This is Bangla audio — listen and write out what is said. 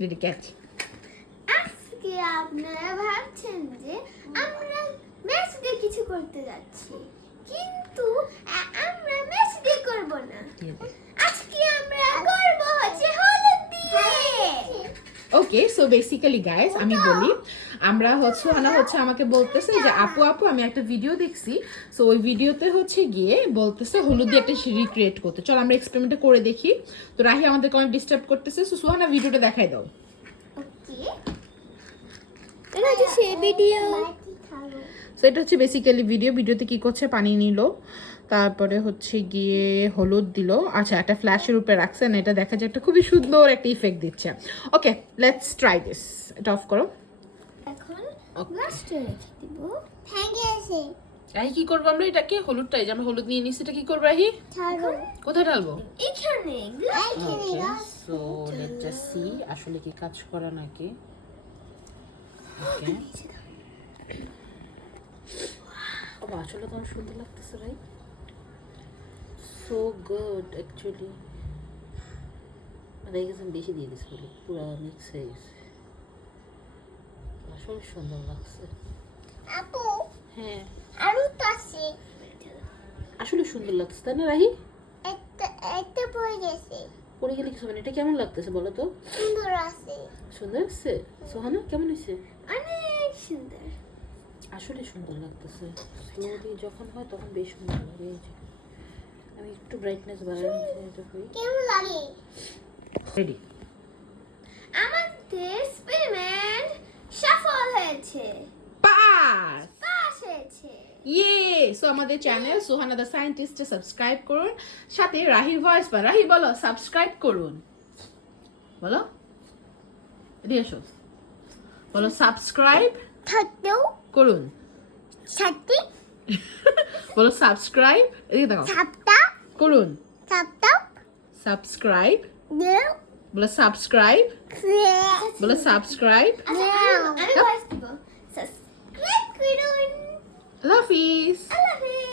Did you catch? আজকে আপনারা ভাবছেন যে আমরা ম্যাচ দিয়ে কিছু করতে যাচ্ছি, কিন্তু আমরা ম্যাচ দিয়ে করব না। আজকে আমরা করব হচ্ছে হলুদ দিয়ে। ওকে, সো বেসিক্যালি গাইস আমি বলি, আমরা হচ্ছে আমাকে বলতেছে যে আপু আমি একটা ভিডিও দেখছি, সো ওই ভিডিওতে হচ্ছে গিয়ে বলতেছে হলুদ দিয়ে একটা রিক্রিয়েট করতে। চল আমরা এক্সপেরিমেন্টটা করে দেখি। তো রাহি আমাদেরকে অনেক ডিস্টার্ব করতেছে, সো সুহানা ভিডিওটা দেখাই দাও। ওকে, এটা হচ্ছে সেই ভিডিও। সো এটা হচ্ছে বেসিক্যালি ভিডিওতে কি করছে, পানি নিল, তারপরে হচ্ছে গিয়ে হলুদ দিল, আচ্ছা একটা ফ্ল্যাশের উপরে রাখছেন, এটা দেখা যায় একটা খুবই সুন্দর একটা ইফেক্ট দিচ্ছে। ওকে, লেটস ট্রাই দিস। এটা অফ করো। এখন গ্লাসটা রেখে দিব। ভেঙে আছে। রাহি কি করবো আমরা এটাকে? হলুদটাই যে আমরা হলুদ নিয়ে নিছি, এটা কি করবো রাহি? ঢালবো কোথায় ঢালবো? এখানে glass. So let's just see আসলে কি কাজ করে নাকি। ওকে, ও আসলে তো অনেক সুন্দর লাগতেছে ভাই, সো গুড অ্যাকচুয়ালি। মানে গেছে বেশি দিয়ে দিছি বলে পুরো মিক্স হয়ে গেছে, আসলে সুন্দর লাগছে। আপু হ্যাঁ আরো তাছে আসলে সুন্দর লাগছে, তাই না রাহি? একটা পড়ে গেছে। পড়ে গেলে কিছু হবে না। এটা কেমন লাগতেছে বলো তো? সুন্দর আছে, সুন্দর আছে। সোহানা কেমন হয়েছে? অনেক সুন্দর। আসলে সুন্দর লাগতেছে, স্লোলি যখন হয় তখন বেশ সুন্দর লাগে। এই যে আমি একটু ব্রাইটনেস বাড়াই কেমন লাগে? রেডি। আমাদের এক্সপেরিমেন্ট সফল হয়েছে, পাস পাস হয়েছে। ইয়ে। সো আমাদের channel Sohana the scientist subscribe করুন, সাথে রাহির ভয়েস বা রাহি বলো সাবস্ক্রাইব করুন, বলো এদিকে এসো, বলো সাবস্ক্রাইব থাকতেও করুন, সাথে বলো সাবস্ক্রাইব, এদিকে দেখো, সাপটা করুন, সাপটা সাবস্ক্রাইব, দেও বলো সাবস্ক্রাইব, বলো সাবস্ক্রাইব। আমি ভয়েস দিব। সাবস্ক্রাইব করুন। আল্লাহ হাফিজ। আল্লাহ হাফেজ।